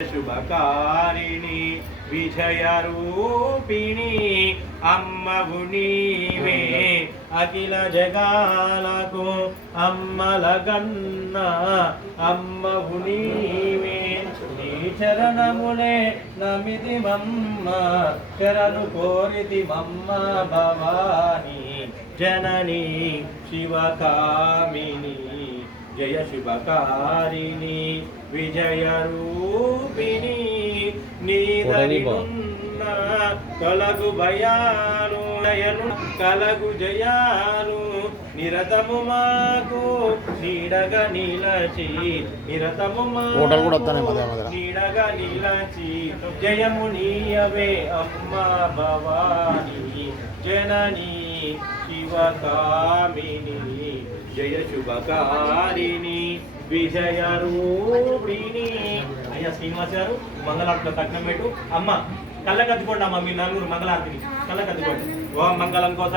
శుభకారిణి విజయరూపిణి అమ్మవు నీవే అఖిల జగాలకు అమ్మలగన్న అమ్మవు నీవే నీ చరణములే నమితి మమ్మ శరణు కోరితి మమ్మ భవాని జనని శివకామిని జయ శుభకారిణి విజయరూపిణి నీదరినున్న కలగు భయాలు కలగు జయాలు నిరతము మాకు నీడగా నిలచి నిరతము నీడగా నిలచి జయము నీయవే అమ్మ భవాని జనని శివకామిని జయ శుభకారిణి విజయరూపిణి. అయ్యా శ్రీనివాస్ గారు మంగళారతిలో తగ్గం పెట్టు. అమ్మ కళ్ళకద్దుకోండి అమ్మ, మీ నలుగురు మంగళారతిని కళ్ళకద్దుకోండి. ఓం మంగళం కోసం